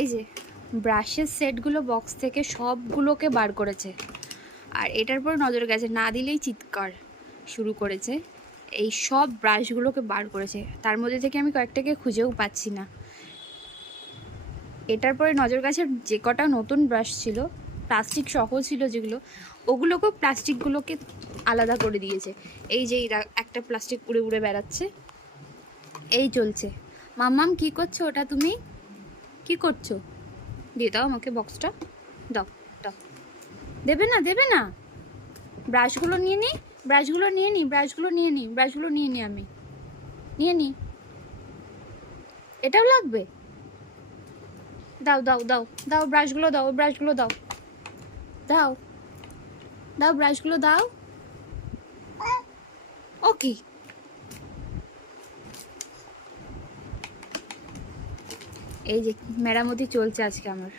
এই যে ব্রাশের সেটগুলো বক্স থেকে সবগুলোকে বার করেছে, আর এটার পর নজর গেছে, না দিলেই চিৎকার শুরু করেছে। এই সব ব্রাশগুলোকে বার করেছে, তার মধ্যে থেকে আমি কয়েকটাকে খুঁজেও পাচ্ছি না। এটার পরে নজর গাছের যে কটা নতুন ব্রাশ ছিল, প্লাস্টিক সহ ছিল যেগুলো, ওগুলোকেও প্লাস্টিকগুলোকে আলাদা করে দিয়েছে। এই যে একটা প্লাস্টিক উড়ে উড়ে বেড়াচ্ছে, এই চলছে। মাম্মাম কি করছো ওটা? তুমি কি করছো? দিয়ে দাও আমাকে বক্সটা, দাও দাও। দেবে না, দেবে না। ব্রাশগুলো নিয়ে নিই, ব্রাশগুলো নিয়ে নিই, ব্রাশগুলো নিয়ে নিই, ব্রাশগুলো নিয়ে নিই, আমি নিয়ে নিই। এটাও লাগবে? দাও দাও দাও দাও, ব্রাশগুলো দাও, ব্রাশগুলো দাও, দাও দাও, ব্রাশগুলো দাও। ওকে, এই যে মেরামতি চলছে আজকে আমার।